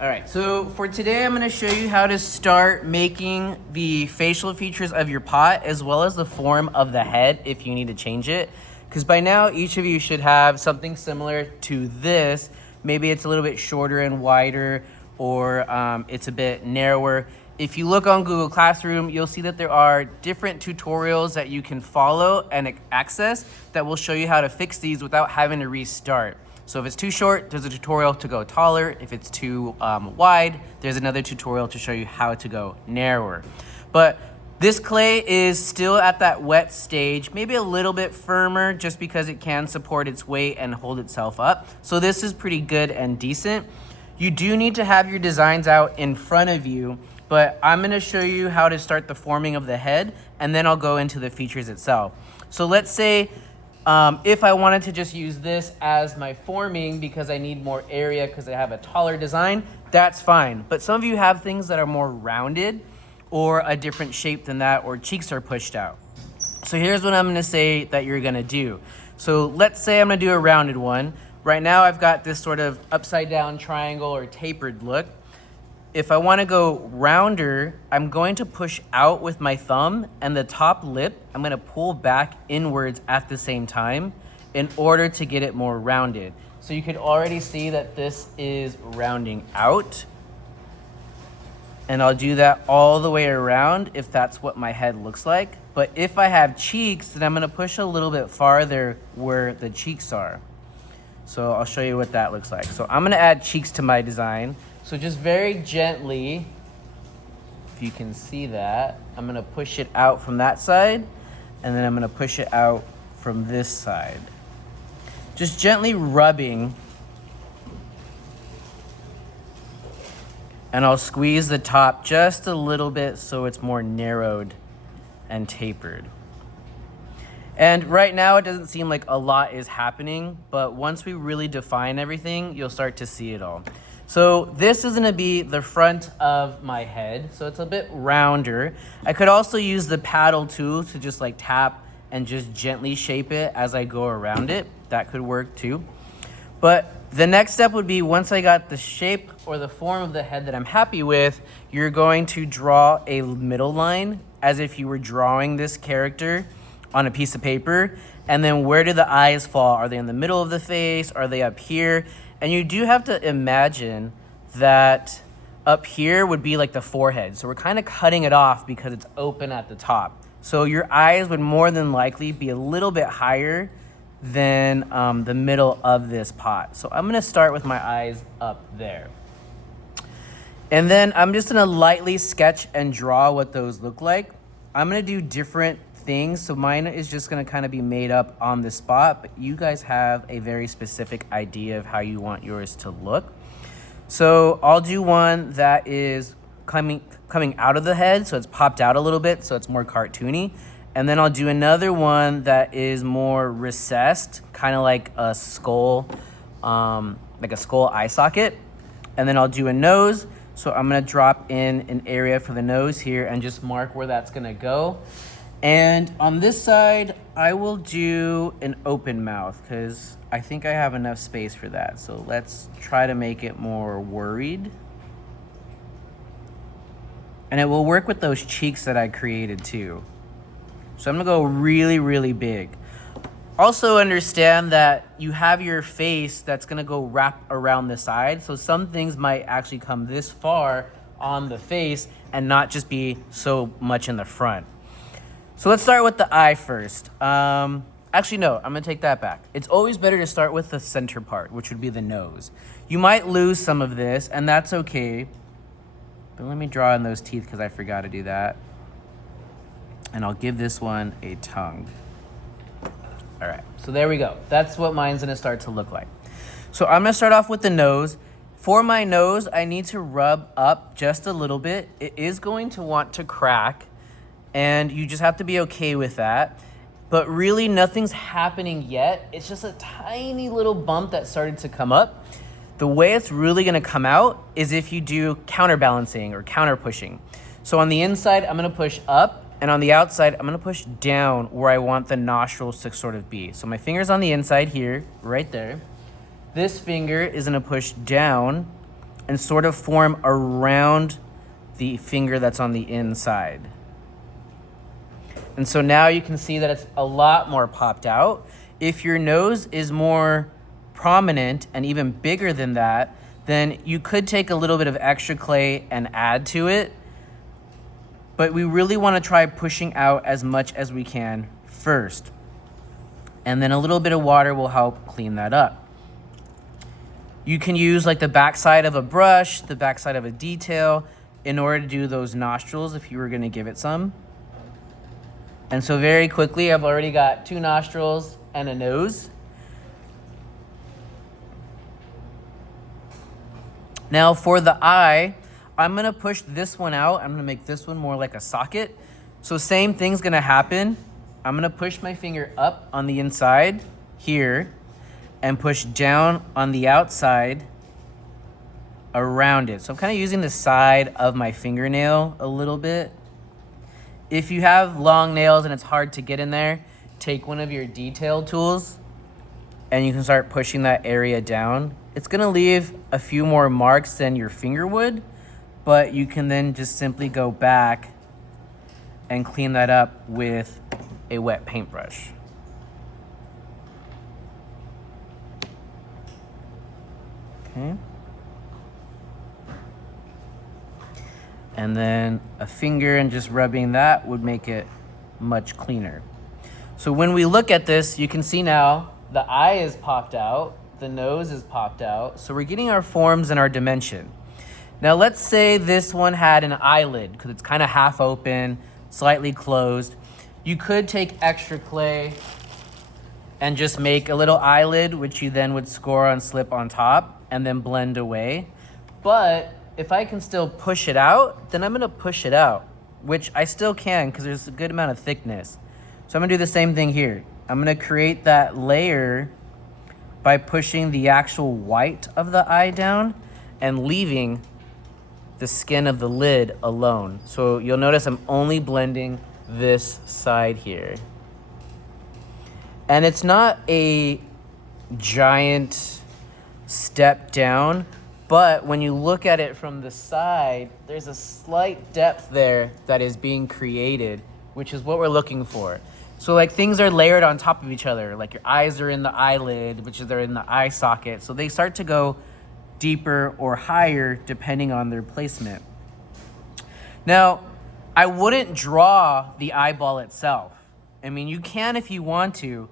All right, so for today, I'm gonna show you how to start making the facial features of your pot as well as the form of the head if you need to change it. Because by now, each of you should have something similar to this. Maybe it's a little bit shorter and wider, or it's a bit narrower. If you look on Google Classroom, you'll see that there are different tutorials that you can follow and access that will show you how to fix these without having to restart. So if it's too short, there's a tutorial to go taller. If it's too wide, there's another tutorial to show you how to go narrower. But this clay is still at that wet stage, maybe a little bit firmer just because it can support its weight and hold itself up. So this is pretty good and decent. You do need to have your designs out in front of you, but I'm gonna show you how to start the forming of the head, and then I'll go into the features itself. So let's say if I wanted to just use this as my forming because I need more area because I have a taller design, that's fine. But some of you have things that are more rounded or a different shape than that, or cheeks are pushed out. So here's what I'm gonna say that you're gonna do. So let's say I'm gonna do a rounded one. Right now I've got this sort of upside down triangle or tapered look. If I wanna go rounder, I'm going to push out with my thumb, and the top lip, I'm gonna pull back inwards at the same time in order to get it more rounded. So you could already see that this is rounding out. And I'll do that all the way around if that's what my head looks like. But if I have cheeks, then I'm gonna push a little bit farther where the cheeks are. So I'll show you what that looks like. So I'm gonna add cheeks to my design. So just very gently, if you can see that, I'm gonna push it out from that side, and then I'm gonna push it out from this side. Just gently rubbing, and I'll squeeze the top just a little bit so it's more narrowed and tapered. And right now it doesn't seem like a lot is happening, but once we really define everything, you'll start to see it all. So this is gonna be the front of my head, so it's a bit rounder. I could also use the paddle tool to just like tap and just gently shape it as I go around it. That could work too. But the next step would be, once I got the shape or the form of the head that I'm happy with, you're going to draw a middle line as if you were drawing this character on a piece of paper. And then where do the eyes fall? Are they in the middle of the face? Are they up here? And you do have to imagine that up here would be like the forehead. So we're kind of cutting it off because it's open at the top. So your eyes would more than likely be a little bit higher than the middle of this pot. So I'm gonna start with my eyes up there. And then I'm just gonna lightly sketch and draw what those look like. I'm gonna do different things, so mine is just gonna kind of be made up on the spot, but you guys have a very specific idea of how you want yours to look. So I'll do one that is coming out of the head, so it's popped out a little bit, so it's more cartoony. And then I'll do another one that is more recessed, kind of like a skull eye socket. And then I'll do a nose. So I'm gonna drop in an area for the nose here and just mark where that's gonna go. And on this side, I will do an open mouth because I think I have enough space for that. So let's try to make it more worried. And it will work with those cheeks that I created too. So I'm gonna go really, really big. Also understand that you have your face that's gonna go wrap around the side. So some things might actually come this far on the face and not just be so much in the front. So let's start with the eye first. Actually, no, I'm gonna take that back. It's always better to start with the center part, which would be the nose. You might lose some of this, and that's okay. But let me draw in those teeth because I forgot to do that. And I'll give this one a tongue. All right, so there we go. That's what mine's gonna start to look like. So I'm gonna start off with the nose. For my nose, I need to rub up just a little bit. It is going to want to crack, and you just have to be okay with that. But really nothing's happening yet. It's just a tiny little bump that started to come up. The way it's really gonna come out is if you do counterbalancing or counter pushing. So on the inside, I'm gonna push up, and on the outside, I'm gonna push down where I want the nostrils to sort of be. So my finger's on the inside here, right there. This finger is gonna push down and sort of form around the finger that's on the inside. And so now you can see that it's a lot more popped out. If your nose is more prominent and even bigger than that, then you could take a little bit of extra clay and add to it. But we really want to try pushing out as much as we can first. And then a little bit of water will help clean that up. You can use like the backside of a brush, the backside of a detail in order to do those nostrils if you were going to give it some. And so very quickly, I've already got 2 nostrils and a nose. Now for the eye, I'm gonna push this one out. I'm gonna make this one more like a socket. So same thing's gonna happen. I'm gonna push my finger up on the inside here and push down on the outside around it. So I'm kind of using the side of my fingernail a little bit. If you have long nails and it's hard to get in there, take one of your detail tools and you can start pushing that area down. It's gonna leave a few more marks than your finger would, but you can then just simply go back and clean that up with a wet paintbrush. Okay. And then a finger and just rubbing that would make it much cleaner. So when we look at this, you can see now the eye is popped out, the nose is popped out. So we're getting our forms and our dimension. Now let's say this one had an eyelid because it's kind of half open, slightly closed. You could take extra clay and just make a little eyelid, which you then would score and slip on top and then blend away. But if I can still push it out, then I'm gonna push it out, which I still can because there's a good amount of thickness. So I'm gonna do the same thing here. I'm gonna create that layer by pushing the actual white of the eye down and leaving the skin of the lid alone. So you'll notice I'm only blending this side here. And it's not a giant step down, but when you look at it from the side, there's a slight depth there that is being created, which is what we're looking for. So like things are layered on top of each other, like your eyes are in the eyelid, which is they're in the eye socket. So they start to go deeper or higher depending on their placement. Now, I wouldn't draw the eyeball itself. I mean, you can if you want to,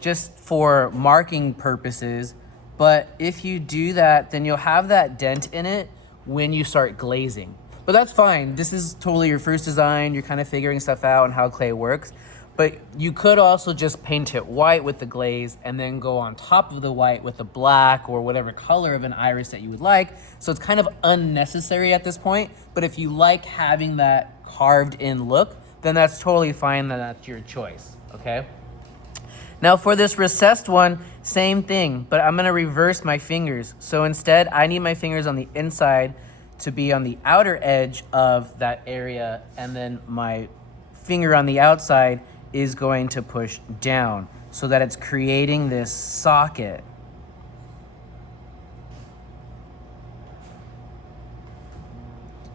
just for marking purposes, but if you do that, then you'll have that dent in it when you start glazing. But that's fine. This is totally your first design. You're kind of figuring stuff out and how clay works. But you could also just paint it white with the glaze and then go on top of the white with the black or whatever color of an iris that you would like. So it's kind of unnecessary at this point. But if you like having that carved in look, then that's totally fine. Then that's your choice, okay? Now for this recessed one, same thing, but I'm gonna reverse my fingers. So instead, I need my fingers on the inside to be on the outer edge of that area, and then my finger on the outside is going to push down so that it's creating this socket.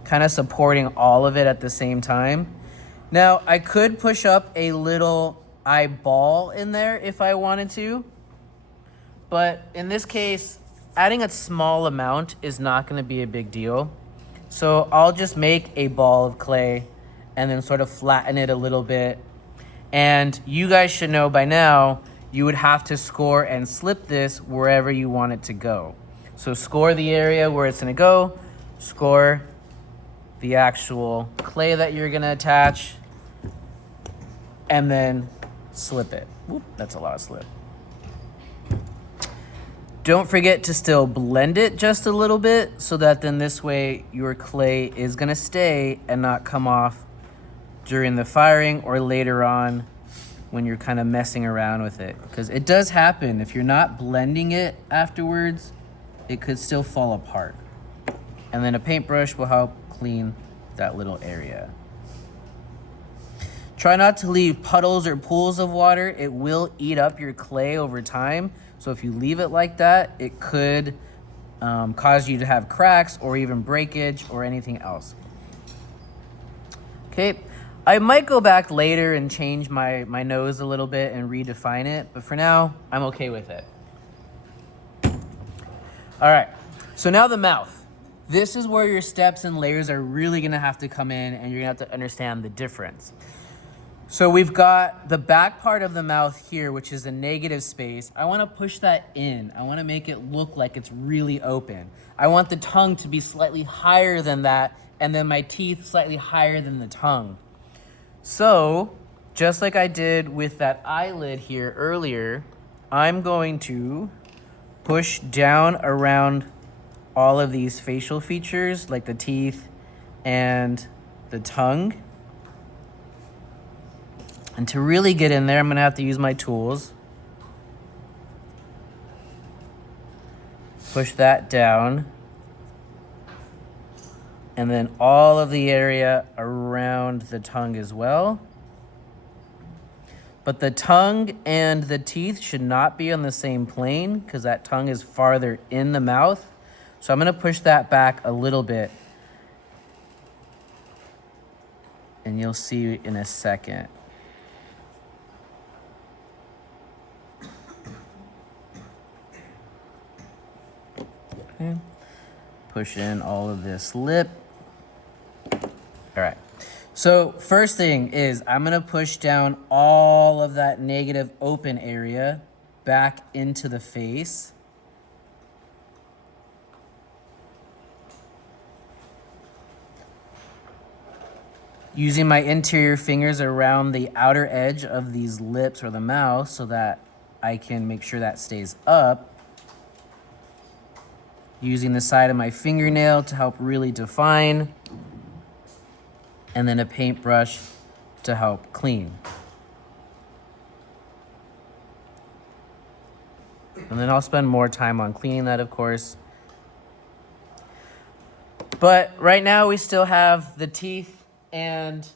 Kind of supporting all of it at the same time. Now, I could push up a little eyeball in there if I wanted to, but in this case, adding a small amount is not going to be a big deal. So I'll just make a ball of clay and then sort of flatten it a little bit. And you guys should know by now, you would have to score and slip this wherever you want it to go. So score the area where it's gonna go, score the actual clay that you're gonna attach, and then slip it. Whoop, that's a lot of slip. Don't forget to still blend it just a little bit so that then this way your clay is gonna stay and not come off during the firing or later on when you're kind of messing around with it. Because it does happen. If you're not blending it afterwards, it could still fall apart. And then a paintbrush will help clean that little area. Try not to leave puddles or pools of water. It will eat up your clay over time. So if you leave it like that, it could cause you to have cracks or even breakage or anything else. Okay, I might go back later and change my nose a little bit and redefine it, but for now, I'm okay with it. All right, so now the mouth. This is where your steps and layers are really gonna have to come in, and you're gonna have to understand the difference. So we've got the back part of the mouth here, which is the negative space. I wanna push that in. I wanna make it look like it's really open. I want the tongue to be slightly higher than that, and then my teeth slightly higher than the tongue. So, just like I did with that eyelid here earlier, I'm going to push down around all of these facial features, like the teeth and the tongue. And to really get in there, I'm gonna have to use my tools. Push that down. And then all of the area around the tongue as well. But the tongue and the teeth should not be on the same plane because that tongue is farther in the mouth. So I'm gonna push that back a little bit. And you'll see in a second. Okay. Push in all of this lip. All right. So first thing is I'm gonna push down all of that negative open area back into the face. Using my interior fingers around the outer edge of these lips or the mouth so that I can make sure that stays up. Using the side of my fingernail to help really define. And then a paintbrush to help clean. And then I'll spend more time on cleaning that, of course. But right now we still have the teeth and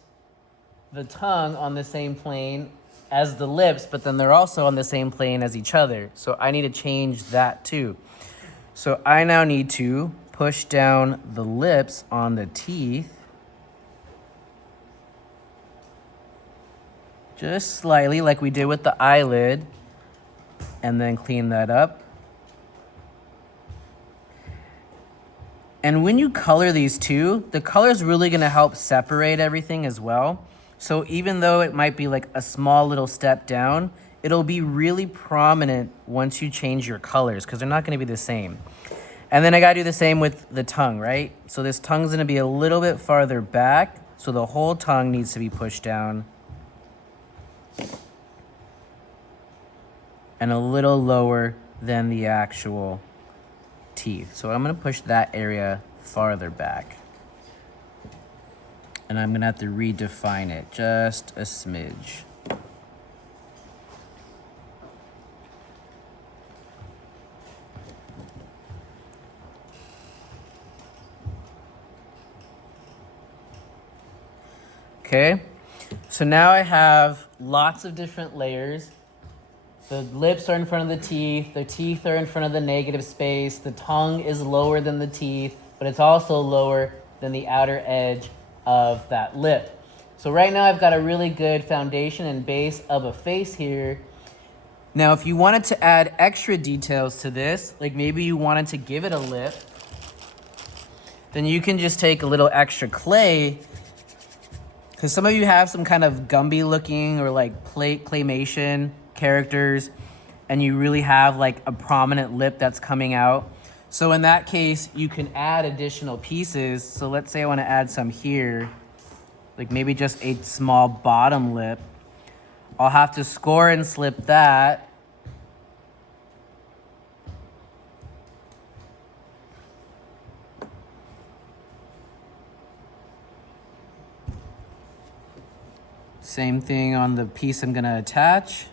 the tongue on the same plane as the lips, but then they're also on the same plane as each other. So I need to change that too. So I now need to push down the lips on the teeth. Just slightly, like we did with the eyelid, and then clean that up. And when you color these two, the color is really gonna help separate everything as well. So even though it might be like a small little step down, it'll be really prominent once you change your colors because they're not gonna be the same. And then I gotta do the same with the tongue, right? So this tongue's gonna be a little bit farther back, so the whole tongue needs to be pushed down. And a little lower than the actual teeth. So I'm gonna push that area farther back. And I'm gonna have to redefine it just a smidge. Okay, so now I have lots of different layers. The lips are in front of the teeth are in front of the negative space, the tongue is lower than the teeth, but it's also lower than the outer edge of that lip. So right now I've got a really good foundation and base of a face here. Now if you wanted to add extra details to this, like maybe you wanted to give it a lip, then you can just take a little extra clay, because some of you have some kind of Gumby looking or like claymation characters, and you really have like a prominent lip that's coming out. So in that case, you can add additional pieces. So let's say I want to add some here, like maybe just a small bottom lip. I'll have to score and slip that. Same thing on the piece I'm gonna attach.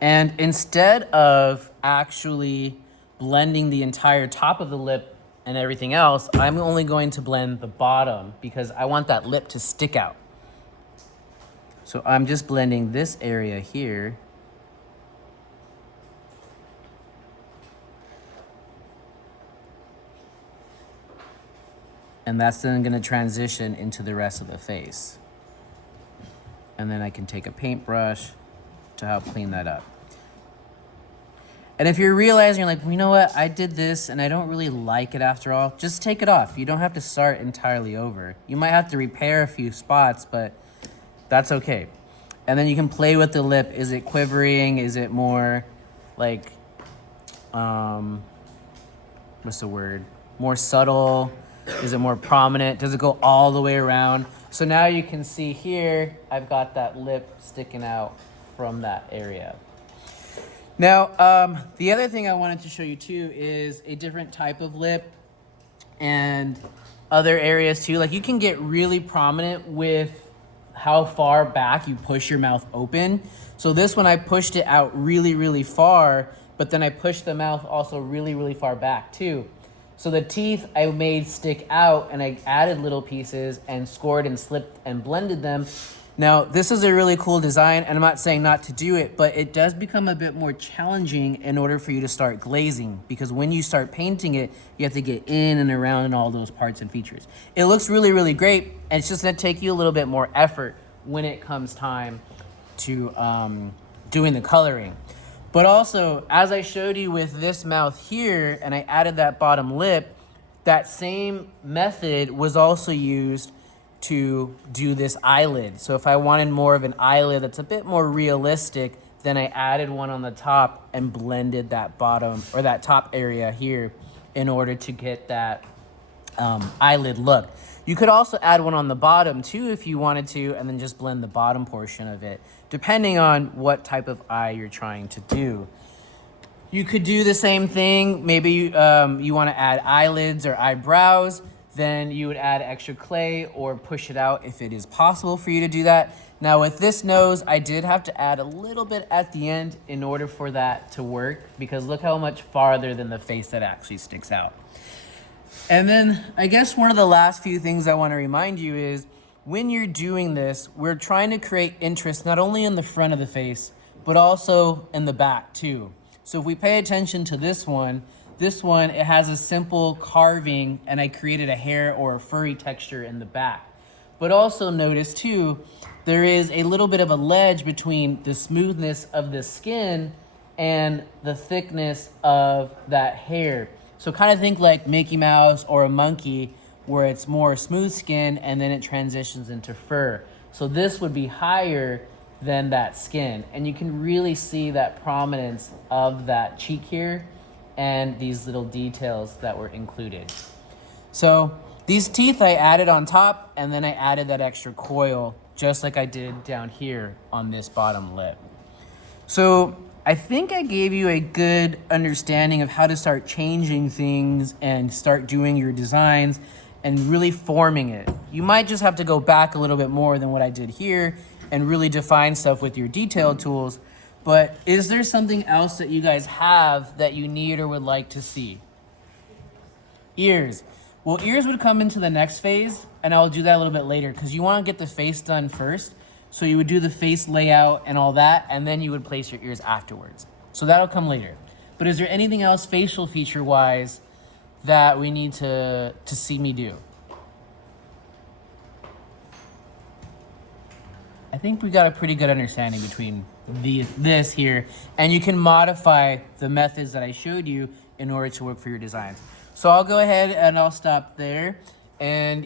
And instead of actually blending the entire top of the lip and everything else, I'm only going to blend the bottom because I want that lip to stick out. So I'm just blending this area here. And that's then gonna transition into the rest of the face. And then I can take a paintbrush to help clean that up. And if you're realizing, you're like, well, you know what, I did this and I don't really like it after all, just take it off. You don't have to start entirely over. You might have to repair a few spots, but that's okay. And then you can play with the lip. Is it quivering? Is it more like, what's the word? More subtle? Is it more prominent? Does it go all the way around? So now you can see here, I've got that lip sticking out from that area. Now, the other thing I wanted to show you too is a different type of lip and other areas too. Like you can get really prominent with how far back you push your mouth open. So this one, I pushed it out really, really far, but then I pushed the mouth also really, really far back too. So the teeth I made stick out and I added little pieces and scored and slipped and blended them. Now, this is a really cool design, and I'm not saying not to do it, but it does become a bit more challenging in order for you to start glazing, because when you start painting it, you have to get in and around in all those parts and features. It looks really, really great, and it's just gonna take you a little bit more effort when it comes time to doing the coloring. But also, as I showed you with this mouth here, and I added that bottom lip, that same method was also used to do this eyelid. So if I wanted more of an eyelid that's a bit more realistic, then I added one on the top and blended that bottom or that top area here in order to get that eyelid look. You could also add one on the bottom too if you wanted to, and then just blend the bottom portion of it, depending on what type of eye you're trying to do. You could do the same thing. Maybe you want to add eyelids or eyebrows. Then you would add extra clay or push it out if it is possible for you to do that. Now with this nose, I did have to add a little bit at the end in order for that to work, because look how much farther than the face that actually sticks out. And then I guess one of the last few things I want to remind you is when you're doing this, we're trying to create interest not only in the front of the face, but also in the back too. So if we pay attention to this one, it has a simple carving, and I created a hair or a furry texture in the back. But also notice too, there is a little bit of a ledge between the smoothness of the skin and the thickness of that hair. So kind of think like Mickey Mouse or a monkey, where it's more smooth skin and then it transitions into fur. So this would be higher than that skin. And you can really see that prominence of that cheek here and these little details that were included. So these teeth I added on top, and then I added that extra coil just like I did down here on this bottom lip. So I think I gave you a good understanding of how to start changing things and start doing your designs and really forming it. You might just have to go back a little bit more than what I did here and really define stuff with your detail tools. But is there something else that you guys have that you need or would like to see? Ears. Well, ears would come into the next phase, and I'll do that a little bit later because you want to get the face done first. So you would do the face layout and all that, and then you would place your ears afterwards. So that'll come later. But is there anything else facial feature-wise that we need to see me do? I think we got a pretty good understanding between this here, and you can modify the methods that I showed you in order to work for your designs. So I'll go ahead and I'll stop there. And